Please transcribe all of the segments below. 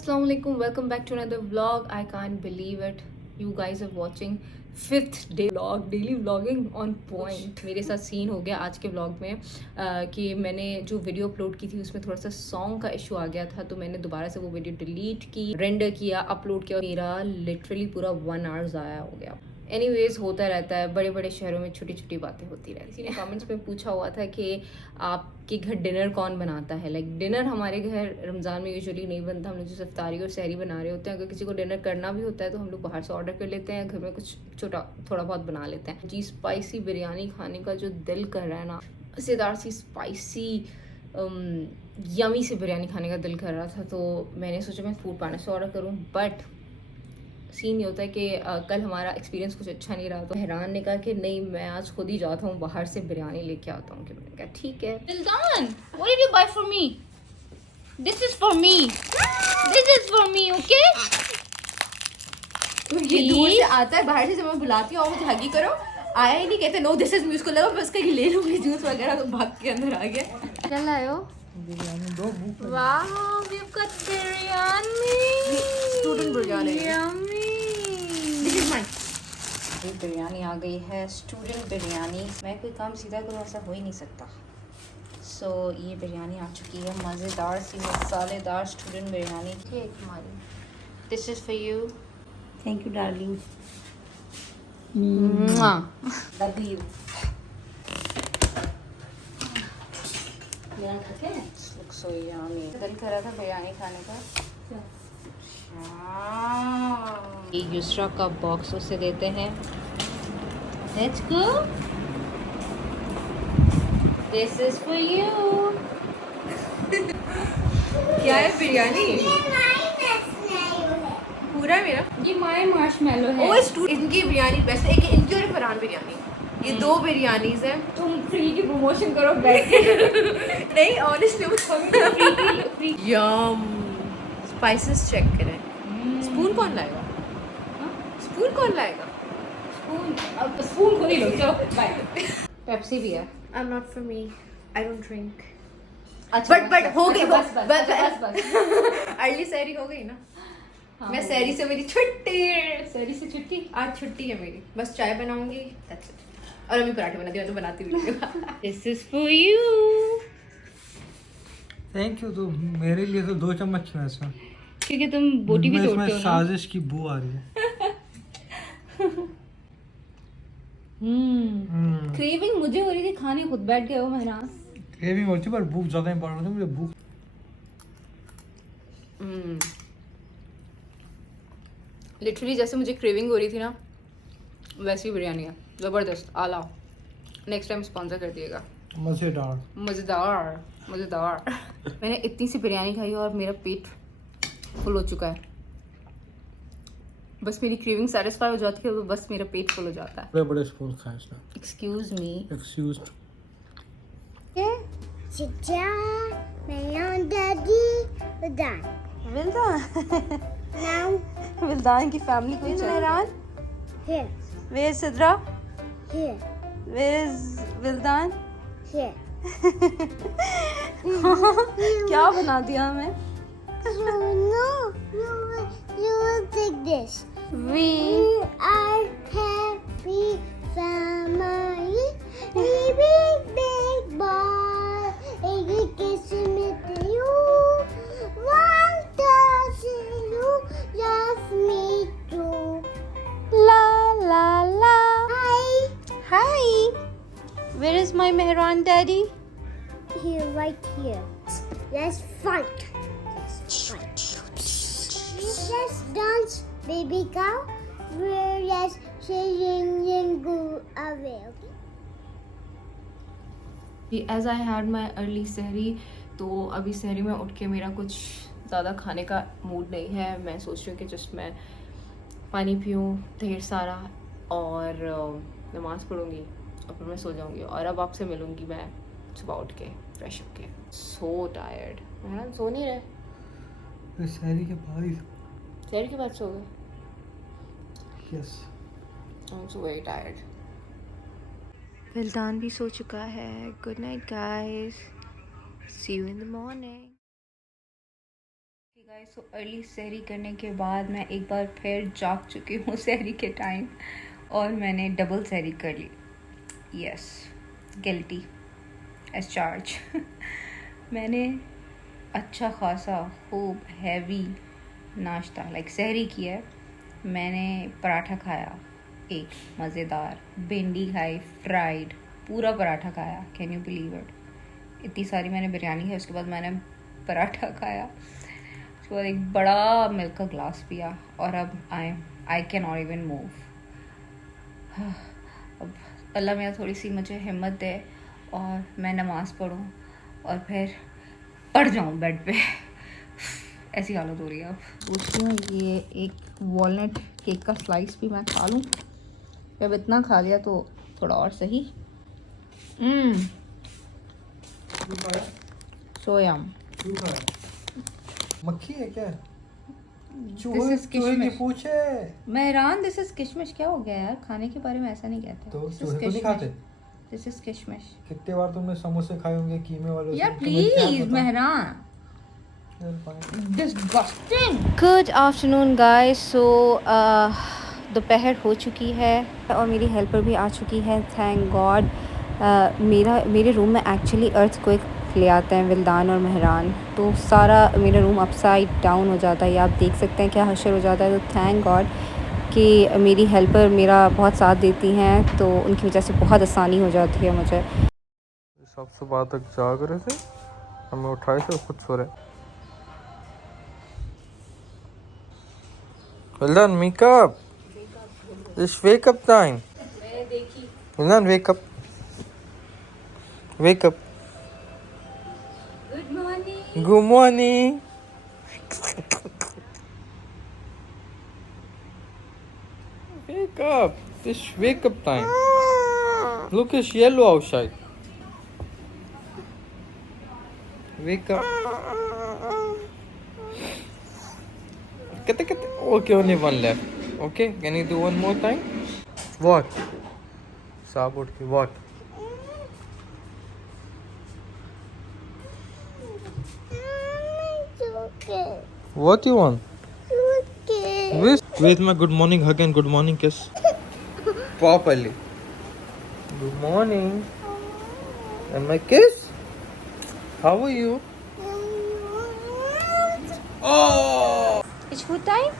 Assalamu alaikum, welcome back to another vlog. I can't believe it. You guys are watching fifth day vlog, daily vlogging on point. मेरे साथ scene हो गया आज के vlog में कि मैंने जो वीडियो अपलोड की थी उसमें थोड़ा सा सॉन्ग का इशू आ गया था, तो मैंने दोबारा से वो वीडियो डिलीट की, रेंडर किया, अपलोड किया. मेरा लिटरली पूरा 1 आवर ज़ाया हो गया. एनीवेज होता रहता है, बड़े बड़े शहरों में छोटी छोटी बातें होती रहती हैं. किसी ने कमेंट्स में पूछा हुआ था कि आपके घर डिनर कौन बनाता है. लाइक डिनर हमारे घर रमज़ान में यूजुअली नहीं बनता. हम लोग जैसे इफ्तारी और सहरी बना रहे होते हैं, अगर किसी को डिनर करना भी होता है तो हम लोग बाहर से ऑर्डर कर लेते हैं, घर में कुछ छोटा थोड़ा बहुत बना लेते हैं. जी स्पाइसी बिरयानी खाने का जो दिल कर रहा है ना, मज़ेदार सी स्पाइसी यमी से बिरयानी खाने का दिल कर रहा था, तो मैंने सोचा मैं फूड पांडा से ऑर्डर करूँ. बट सीन ये होता है कि कल हमारा एक्सपीरियंस कुछ अच्छा नहीं रहा, तो हैरान ने कहा कि नहीं मैं आज खुद ही जाता हूँ बाहर से बिरयानी लेके आता हूँ. कि मैंने कहा ठीक है. Vildan, what did you buy for me? This is for me. This is for me, okay? ये दूर से आता है, बाहर से जब मैं बुलाती हूँ मुझे हगी करो, आया ही नहीं, कहते नो दिस इज मी. उसको लगा मैं उसका ये ले लूँगी जूस वगैरह, तो भाग के अंदर आ गया. क्या लाए हो? बिरयानी दो भूख लगी। Wow, we've got biryani. Student biryani. Yummy. This is mine. ये बिरयानी आ गई है, स्टूडेंट बिरयानी. मैं कोई काम सीधा करूँ ऐसा हो ही नहीं सकता. सो ये बिरयानी आ चुकी है, मज़ेदार सी मसालेदार स्टूडेंट बिरयानी. ठीक हमारी. This is for you. Thank you darling. Labeeb. So yummy. दिल कर रहा था बिरयानी खाने का. ये युसरा का बॉक्स उसे देते हैं. Let's go. This is for you. क्या है बिरयानी? पूरा है मेरा. ये माय मार्शमैलो है. ओ इनकी बिरयानी बेस्ट है. एक इनकी और एक फरहान बिरयानी. ये दो बिरयानीज हैं. तुम फ्री की प्रमोशन करो बैठ के. नहीं ऑनेस्टली फ्री. यम. स्पाइसेस चेक करें. स्पून कौन लाएगा? स्पून कौन लाएगा? स्पून को नहीं लो, चलो बाय. पेप्सी भी है. I'm not for me. I don't drink. अच्छा बट हो गई. बस बस. अर्ली सहरी हो गई ना. मैं सहरी से मेरी छुट्टी. सरी से छुट्टी. आज छुट्टी है मेरी. बस चाय बनाऊंगी. That's it. और अभी पराठे बनाती हूँ, तो बनाती भी नहीं हूँ. This is for you. Thank you. तो मेरे लिए तो 2 चम्मच में ऐसा. क्योंकि तुम बोटी भी इसमें तोड़ते हो ना. साजिश की बू आ रही है. क्रेविंग मुझे हो रही थी खाने, खुद बैठ गए हो मेहरान. क्रेविंग होती है पर भूख ज़्यादा इंपॉर्टेंट है मुझे. भूख लिटरली जैसे मुझे क्रेविंग हो रही थी ना, वैसी ही बिरयानी है. ज़बरदस्त, आला. नेक्स्ट टाइम स्पॉन्सर कर दिएगा. मज़ेदार. मज़ेदार मज़ेदार. मैंने इतनी सी बिरयानी खाई और मेरा पेट फुल हो चुका है. बस मेरी क्रेविंग सेटिस्फाई हो जाती है, तो बस मेरा पेट फुल हो जाता है. बड़े बड़े स्पून खाए इसने. Excuse me. Excuse. Sit down, my own daddy. We're done. Wildan. Now, Wildan की फैमिली कोई Mehran. here, where Sidra. here, where Wildan. here. क्या बना दिया हमें? No, you will take this. We We are happy family. Big, big boy. एक kiss with you. One touch you. Love me too. ला ला ला. Hi. Hi. Where is my Mehran daddy? Here, right here. Let's fight. Let's fight. Let's dance, baby cow. Let's sing and go away. As I had my early sehri, तो अभी सहरी में उठ के मेरा कुछ ज़्यादा खाने का मूड नहीं है. मैं सोच रही हूँ कि जस्ट मैं पानी पीऊँ ढेर सारा और नमाज़ पढ़ूँगी और फिर मैं सो जाऊँगी. और अब आपसे मिलूँगी मैं सुबह उठ के फ्रेश होके. So tired. मैं सो नहीं रहे. शहरी के बाद ही. सहरी के बाद सो गए. Yes. I am so very tired. Wildan भी सो चुका है. Good night guys. See you in the morning. Guys so early सहरी करने के बाद मैं एक बार फिर जाग चुकी हूँ सहरी के टाइम, और मैंने डबल सहरी कर ली। Yes, guilty as charged. मैंने अच्छा खासा खूब हैवी नाश्ता लाइक सहरी किया है। मैंने पराठा खाया, एक मज़ेदार, भिंडी खाई फ्राइड, पूरा पराठा खाया। Can you believe it? इतनी सारी मैंने बिरयानी खाई, उसके बाद मैंने पराठा खाया, उसके बाद एक बड़ा मिल्क का ग्लास पिया, और अब I can not even move. अब अल्लाह मेरा थोड़ी सी मुझे हिम्मत दे और मैं नमाज़ पढ़ूं और फिर पड़ जाऊं बेड पे। ऐसी हालत हो रही है। अब सोचती हूँ ये एक वॉलनट केक का स्लाइस भी मैं खा लूँ। जब इतना खा लिया तो थोड़ा और सही। सोयाम मक्खी है क्या? This चूहे is चूहे की किशमिश। पूछ है। मेहरान, दिस इज किशमिश। क्या हो गया यार, खाने के बारे में ऐसा नहीं कहते। तो This is चूहे को नहीं किशमिश। खाते? दिस इज किशमिश। कितने बार तुमने समोसे खाए होंगे कीमे वाले? यार तुम्हें क्या प्लीज पता? मेहरान, चल, fine। Disgusting. Good afternoon guys. So दोपहर हो चुकी है और मेरी हेल्पर भी आ चुकी है, थैंक गॉड। मेरे रूम में एक्चुअली अर्थक्वेक ले आते हैं विल्दान और मेहरान, तो सारा मेरा रूम अपसाइड डाउन हो जाता है। ये आप देख सकते हैं क्या हशर हो जाता है। तो थैंक गॉड कि मेरी हेल्पर मेरा बहुत साथ देती हैं, तो उनकी वजह से बहुत आसानी हो जाती है मुझे। सब सुबह तक जाग रहे थे, हमें उठाए थे, खुद सो रहे। Well done, wake up. It's wake up time. Well done, wake up. Wake up. Good morning. Good morning. Wake up. It's wake up time. Look, it's yellow outside. Wake up. Okay, only one left. Okay, can you do one more time? What? Saab uthe, what? What you want? Where's my good morning hug and good morning kiss? Properly. Good morning. And my kiss? How are you? Oh! It's food time.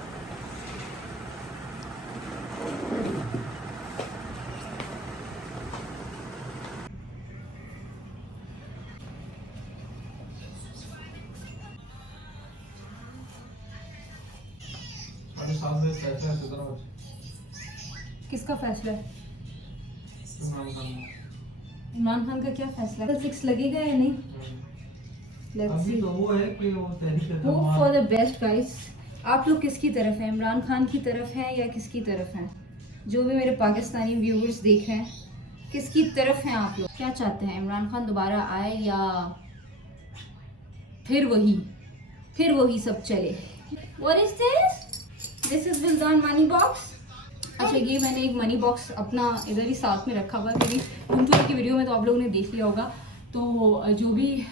किसका फैसला है? इमरान खान का क्या फैसला है? Fix लगेगा या नहीं? Let's see. Hope for the best guys. आप लोग किसकी तरफ हैं? इमरान खान की तरफ हैं या किसकी तरफ हैं? जो भी मेरे पाकिस्तानी व्यूअर्स देख रहे हैं, किसकी तरफ हैं आप लोग? क्या चाहते हैं, इमरान खान दोबारा आए या फिर वही सब चले? What is this? This is Wildan money box. अच्छा, ये मैंने एक मनी बॉक्स अपना इधर ही साथ में रखा हुआ है। मेरी रूम टूर की वीडियो में तो आप लोगों ने देख लिया होगा। तो जो भी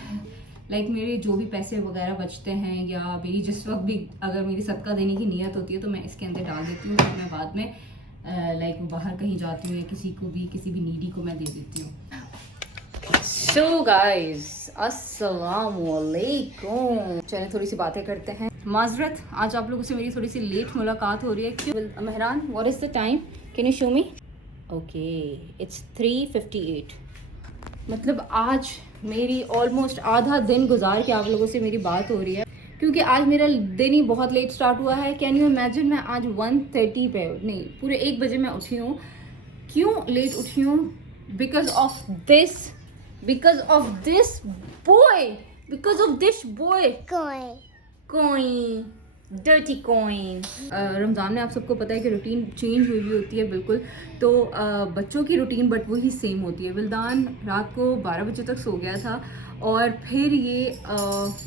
मेरे जो भी पैसे वगैरह बचते हैं, या मेरी जिस वक्त भी अगर मेरी सदका देने की नीयत होती है तो मैं इसके अंदर डाल देती हूँ। तो मैं बाद में बाहर कहीं जाती हूँ या किसी भी नीडी को मैं दे देती हूँ। सो गाइस, अस्सलाम वालेकुम। चलिए थोड़ी सी बातें करते हैं। माजरत, आज आप लोगों से मेरी थोड़ी सी लेट मुलाकात हो रही है। क्यों Mehran, what is the time? Can you show me? Okay, it's 3:58। मतलब आज मेरी ऑलमोस्ट आधा दिन गुजार के आप लोगों से मेरी बात हो रही है, क्योंकि आज मेरा दिन ही बहुत लेट स्टार्ट हुआ है। कैन यू इमेजिन, मैं आज 1:30 पे नहीं, पूरे 1 बजे मैं उठी हूँ। क्यों लेट उठी हूँ? Because of this boy coin, dirty coin. Ramzan में आप सबको पता है कि रूटीन चेंज हुई होती है बिल्कुल। तो बच्चों की रूटीन बट वही सेम होती है। विल्दान रात को 12 बजे तक सो गया था, और फिर ये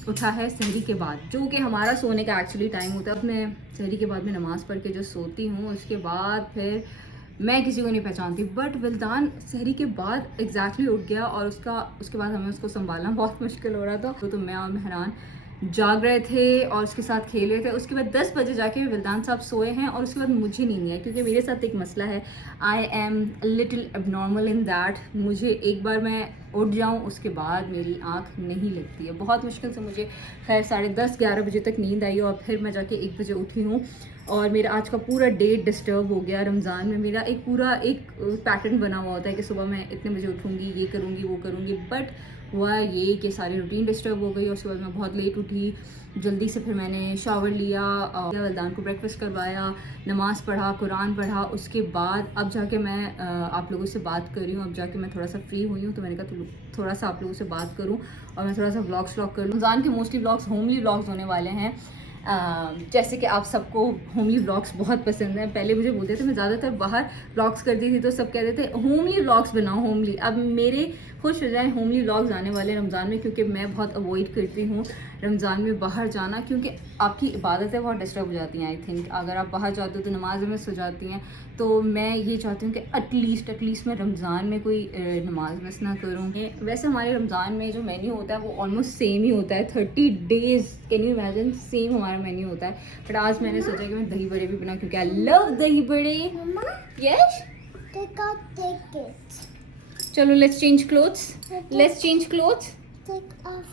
उठा है सहरी के बाद, जो कि हमारा सोने का एक्चुअली टाइम होता है। अब मैं सहरी के बाद में नमाज़ पढ़ के जो सोती हूँ, उसके बाद फिर मैं किसी को नहीं पहचानती। बट विल्दान सहरी के बाद एग्जैक्टली उठ गया, और उसके बाद हमें उसको संभालना बहुत मुश्किल हो रहा था। तो मैं और मेहरान जाग रहे थे और उसके साथ खेल रहे थे। उसके बाद 10 बजे जाके विल्दान साहब सोए हैं और उसके बाद मुझे नींद नहीं आई, क्योंकि मेरे साथ एक मसला है, I am little abnormal in that. मुझे एक बार मैं उठ जाऊं उसके बाद मेरी आंख नहीं लगती है। बहुत मुश्किल से मुझे खैर 10:30-11 बजे तक नींद आई और फिर मैं जाके 1 बजे उठी हूँ और मेरा आज का पूरा डे डिस्टर्ब हो गया। रमज़ान में मेरा एक पूरा एक पैटर्न बना हुआ होता है कि सुबह मैं इतने बजे उठूँगी, ये करूँगी, वो करूँगी, बट हुआ ये कि सारी रूटीन डिस्टर्ब हो गई और उसके बाद मैं बहुत लेट उठी। जल्दी से फिर मैंने शावर लिया, वल्दान को ब्रेकफास्ट करवाया, नमाज़ पढ़ा, कुरान पढ़ा। उसके बाद अब जाके मैं आप लोगों से बात कर रही हूँ। अब जाके मैं थोड़ा सा फ्री हुई हूँ तो मैंने कहा थोड़ा सा आप लोगों से बात करूँ और मैं थोड़ा सा व्लॉग्स कर लूँ। रमज़ान के मोस्टली व्लॉग्स होमली व्लॉग्स होने वाले हैं। जैसे कि आप सबको होमली व्लॉग्स बहुत पसंद हैं। पहले मुझे बोलते थे, मैं ज़्यादातर बाहर व्लॉग्स करती थी तो सब कहते थे होमली व्लॉग्स बनाओ होमली। अब मेरे खुश हो जाए होमली व्लॉग्स आने वाले रमज़ान में, क्योंकि मैं बहुत अवॉइड करती हूँ रमज़ान में बाहर जाना, क्योंकि आपकी इबादतें बहुत डिस्टर्ब हो जाती हैं। आई थिंक अगर आप बाहर जाते हो तो नमाज़ मिस हो जाती हैं। तो मैं ये चाहती हूँ कि एटलीस्ट मैं रमज़ान में कोई नमाज मिस ना करूँ। वैसे हमारे रमज़ान में जो मेन्यू होता है वो ऑलमोस्ट सेम ही होता है, 30 days, can you imagine, same हमारा मेन्यू होता है। बट आज मैंने सोचा कि मैं दही बड़े भी बनाऊँ, क्योंकि आई लव दही बड़े। Yes, Take out tickets. चलो let's change clothes. Take off.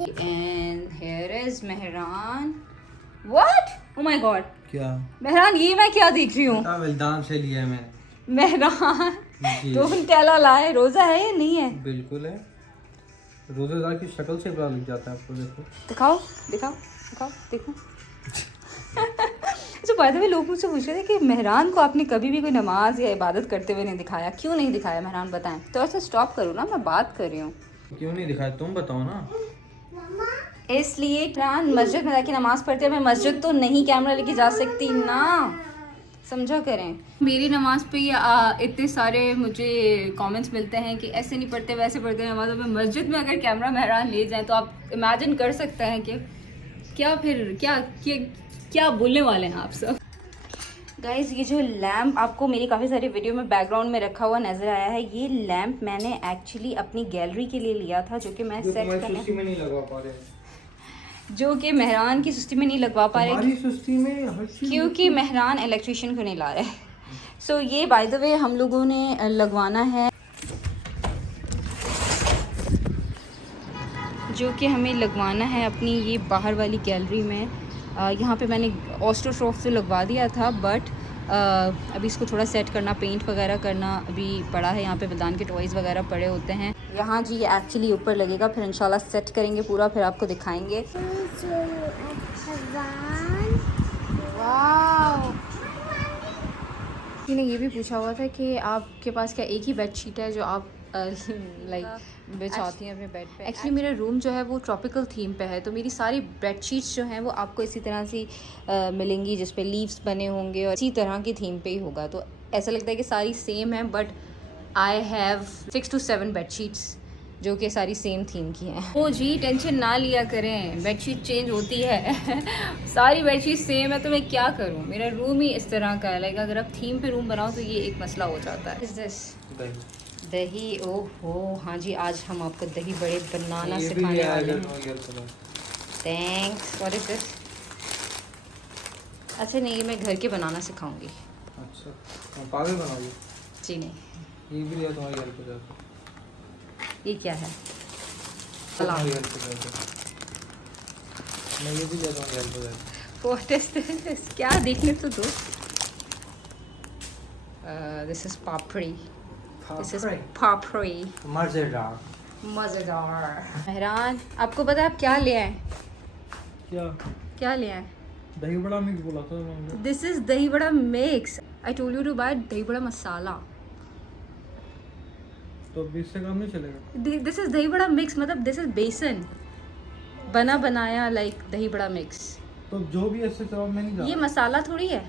And here is Mehran. What? Oh my God! क्या? मेहरान, ये मैं क्या देख रही हूँ? विल्दान से लिया है मैंने। मेहरान जी। तुम टेला लाए, रोजा है या नहीं है? बिल्कुल है, रोजेदार की शक्ल से पता लग जाता है आपको। देखो, देखो। अच्छा, बाय द वे लोग मुझसे पूछ रहे थे कि मेहरान को आपने कभी भी कोई नमाज या इबादत करते हुए नहीं दिखाया, क्यों नहीं दिखाया? मेहरान बताएं। तो ऐसा स्टॉप करो ना, मैं बात कर रही हूँ। क्यों नहीं दिखाया, तुम बताओ ना। इसलिए मेहरान मस्जिद में जाके नमाज पढ़ते हैं, मैं मस्जिद तो नहीं कैमरा लेके जा सकती ना, समझा करें। मेरी नमाज पे इतने सारे मुझे कमेंट्स मिलते हैं कि ऐसे नहीं पढ़ते वैसे पढ़ते हैं नमाज। में मस्जिद में अगर कैमरा मेहरान ले जाएं तो आप इमेजिन कर सकते हैं कि क्या बोलने वाले हैं आप सब। गाइज़, ये जो लैम्प आपको मेरी काफ़ी सारी वीडियो में बैकग्राउंड में रखा हुआ नज़र आया है, ये लैम्प मैंने एक्चुअली अपनी गैलरी के लिए लिया था, जो कि मैं सेट करने में नहीं लगवा पा रहे, जो कि मेहरान की सुस्ती में नहीं लगवा पा रहे, सुस्ती में हर चीज क्योंकि मेहरान इलेक्ट्रिशियन को नहीं ला रहे। सो ये बाय द वे हम लोगों ने लगवाना है, जो कि हमें लगवाना है अपनी ये बाहर वाली गैलरी में। यहाँ पे मैंने ऑस्ट्रोट्रॉफ से लगवा दिया था, बट अभी इसको थोड़ा सेट करना, पेंट वगैरह करना अभी पड़ा है। यहाँ पे विल्दान के टॉयज़ वगैरह पड़े होते हैं। यहाँ जी ये एक्चुअली ऊपर लगेगा, फिर इंशाल्लाह सेट करेंगे पूरा, फिर आपको दिखाएंगे। वाह! ने ये भी पूछा हुआ था कि आपके पास क्या एक ही बेड शीट है जो आप लाइक बिछाती हैं अपने बेड पे? एक्चुअली मेरा रूम जो है वो ट्रॉपिकल थीम पे है, तो मेरी सारी बेड शीट्स जो हैं वो आपको इसी तरह से मिलेंगी, जिस पे लीव्स बने होंगे और इसी तरह की थीम पे ही होगा। तो ऐसा लगता है कि सारी सेम है, but I have 6 to 7 bed sheets जो कि सारी सेम थीम की हैं। ओ जी, टेंशन ना लिया करें, बेडशीट चेंज होती है सारी बेडशीट सेम है तो मैं क्या करूं, मेरा रूम ही इस तरह का है। लाइक अगर आप थीम पे रूम बनाओ तो ये एक मसला हो जाता है। इज दिस दही? ओहो हाँ जी, आज हम आपको दही बड़े बनाना सिखाने वाले हैं। थैंक्स। What is this? अच्छा नहीं, ये मैं घर के बनाना सिखाऊंगी। अच्छा, तुम पागल बनाओगे? जी नहीं। ये भी लिया तुम्हारी हेल्प हो जाती। ये क्या है? तुम्हारी हेल्प हो जाती। मैं ये भी लिया तुम्हारी हेल्प हो जाती। What is this? क्या देखने तो दो। This is papri. This is papri. मजेदार। मज़ेदार। मेहरान, आपको पता है आप क्या ले आए? क्या ले आए? दही बड़ा मिक्स बोला था मैंने। This is दही bada mix. I told you to buy दही बड़ा मसाला। तो 20 से कम नहीं चलेगा। This is दही बड़ा मिक्स, मतलब this is बेसन बना बनाया लाइक दही बड़ा मिक्स। तो जो भी ऐसे चलो, मैं नहीं जा ये मसाला थोड़ी है।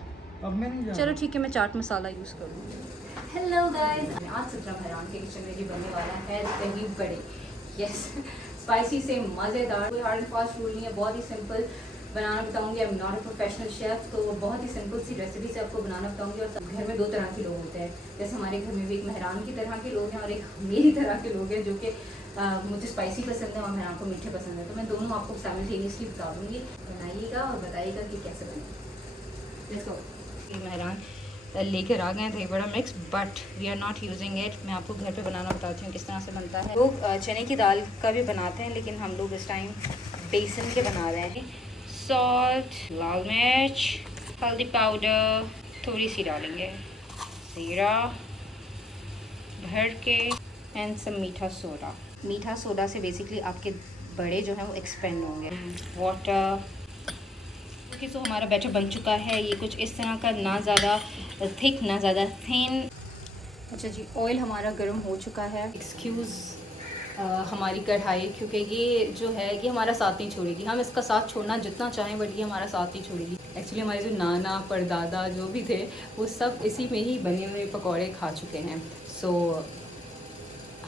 अब मैं नहीं जा चलो ठीक है, मैं चाट मसाला यूज़ करूँगी। हेलो गाइस, आज सच्चा मेहरान के किचन में भी बनने वाला है दही बड़े। यस, स्पाइसी से मज़ेदार। कोई हार्ड एंड फास्ट रूल नहीं है, बहुत ही सिंपल बनाना बताऊंगी। I am not a professional chef, तो बहुत ही सिंपल सी रेसिपी से आपको बनाना बताऊंगी। और घर में 2 तरह के लोग होते हैं, जैसे हमारे घर में भी एक मेहरान की तरह के लोग हैं और एक मेरी तरह के लोग हैं जो कि मुझे स्पाइसी पसंद है और मैं आपको मीठे पसंद है, तो मैं दोनों आपको साइमल्टेनियसली बता दूँगी। बनाइएगा और बताइएगा कि कैसे बने। Let's go. मेहरान लेकर आ गए dahi bada mix, but we are not using it. मैं आपको घर पे बनाना बताती हूँ किस तरह से बनता है। लोग चने की दाल का भी बनाते हैं, लेकिन हम लोग इस टाइम बेसन के बना रहे हैं। सॉल्ट, लाल मिर्च, हल्दी पाउडर थोड़ी सी डालेंगे, ज़ीरा भर के, एंड सब मीठा सोडा। मीठा सोडा से बेसिकली आपके बड़े जो हैं वो एक्सपेंड होंगे। वाटर। तो हमारा बैटर बन चुका है, ये कुछ इस तरह का, ना ज़्यादा थिक ना ज़्यादा थिन। अच्छा जी, ऑयल हमारा गर्म हो चुका है। एक्सक्यूज़ हमारी कढ़ाई, क्योंकि ये जो है ये हमारा साथ नहीं छोड़ेगी। हम इसका साथ छोड़ना जितना चाहें, बट ये हमारा साथ नहीं छोड़ेगी। एक्चुअली हमारे जो नाना परदादा जो भी थे वो सब इसी में ही बने हुए पकौड़े खा चुके हैं, सो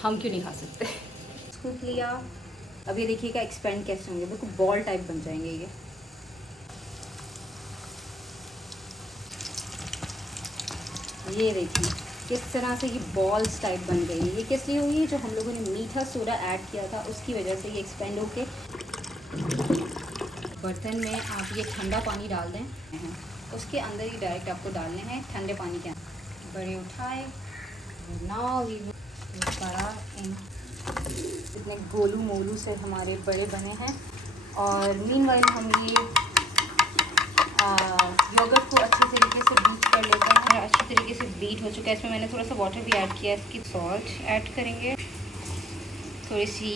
हम क्यों नहीं खा सकते। स्कूप लिया। अब ये देखिएगा एक्सपेंड कैसे होंगे, बिल्कुल बॉल टाइप बन जाएंगे ये। ये देखिए किस तरह से ये बॉल्स टाइप बन गई है। ये किस लिए हुई है? जो हम लोगों ने मीठा सोडा ऐड किया था उसकी वजह से ये एक्सपेंड होके। बर्तन में आप ये ठंडा पानी डाल दें, उसके अंदर ही डायरेक्ट आपको डालने हैं ठंडे पानी के अंदर। बड़े उठाए, नाउ वी बड़ा इतने गोलू मोलू से हमारे बड़े बने हैं। और मीनवाइल हम ये योगर्ट को अच्छे तरीके से बीट कर लेते हैं। अच्छी तरीके से बीट हो चुका है। इसमें मैंने थोड़ा सा वाटर भी ऐड किया है। इसकी सॉल्ट ऐड करेंगे, थोड़ी सी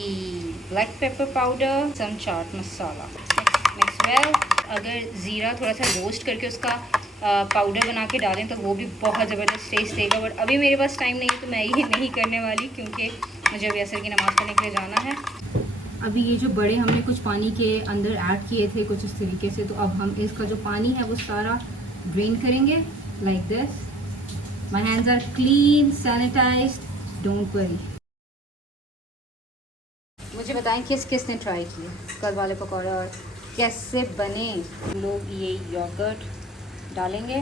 ब्लैक पेपर पाउडर, सम चाट मसाला, मिक्स वेल। अगर ज़ीरा थोड़ा सा रोस्ट करके उसका पाउडर बना के डालें तो वो भी बहुत ज़बरदस्त टेस्ट देगा, बट अभी मेरे पास टाइम नहीं है तो मैं ये नहीं करने वाली, क्योंकि मुझे अभी असर की नमाज़ पढ़ने के लिए जाना है। अभी ये जो बड़े हमने कुछ पानी के अंदर ऐड किए थे कुछ इस तरीके से, तो अब हम इसका जो पानी है वो सारा ड्रेन करेंगे like this. My hands are clean, sanitized, don't worry. मुझे बताएं किस किस ने ट्राई किए कल वाले पकौड़े और कैसे बने। लोग ये योगर्ट डालेंगे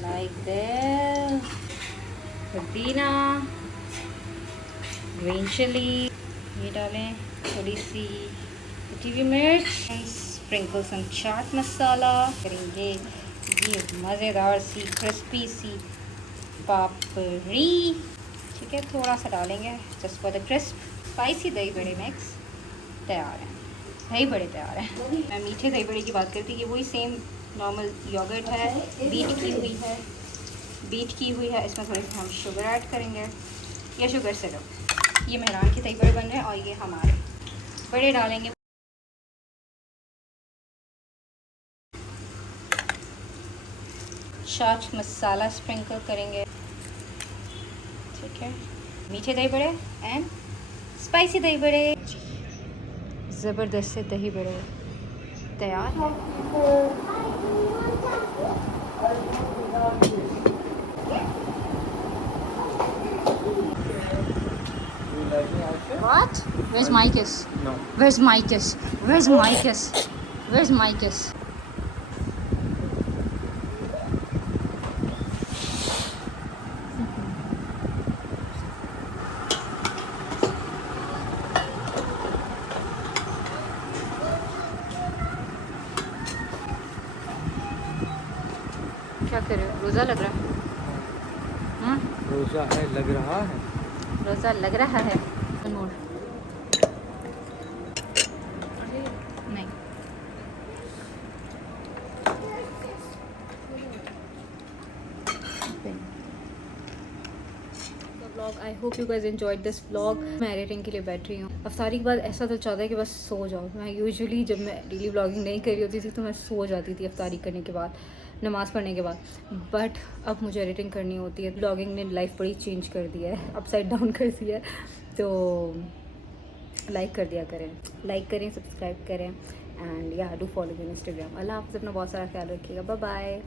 लाइक दिस, पुदीना, ग्रीन चिली ये डालें, थोड़ी सी कुटी हुई मिर्च, स्प्रिंकल सम चाट मसाला करेंगे। ये मज़ेदार सी क्रिस्पी सी पापड़ी, ठीक है, थोड़ा सा डालेंगे just for the crisp. Spicy दही बड़े मिक्स तैयार हैं, दही बड़े तैयार हैं। मैं मीठे दही बड़े की बात करती कि वही सेम नॉर्मल योगर्ट है, बीट की हुई है। इसमें थोड़ी सी हम शुगर ऐड करेंगे या शुगर सिरप। ये मेहरान के दही बड़े बन रहे हैं और ये हमारे बड़े डालेंगे। चाट मसाला स्प्रिंकल करेंगे, ठीक है। मीठे दही बड़े एंड स्पाइसी दही बड़े, ज़बरदस्त से दही बड़े तैयार है। What? Where's Micus? No. Where's Micus? Where's Micus? Where's Micus? क्या कर रहे हो? रोज़ा लग रहा है? रोज़ा है, लग रहा है। रोज़ा लग रहा है। मोड़ नहीं। Vlog, I hope you guys enjoyed this vlog. मैं एडिटिंग के लिए बैठ रही हूँ। अफ्तारी के बाद ऐसा तो चाहता है कि बस सो जाओ। मैं यूजुअली जब मैं डेली व्लॉगिंग नहीं कर रही होती थी तो मैं सो जाती थी अफ्तारी करने के बाद, नमाज़ पढ़ने के बाद। बट अब मुझे एडिटिंग करनी होती है। व्लॉगिंग ने लाइफ बड़ी चेंज कर दिया है, अपसाइड डाउन कर दिया है। तो लाइक कर दिया करें, लाइक करें, सब्सक्राइब करें एंड या डू फॉलो इन इंस्टाग्राम। अल्लाह हाफ़िज़, अपना बहुत सारा ख्याल रखिएगा। Bye bye.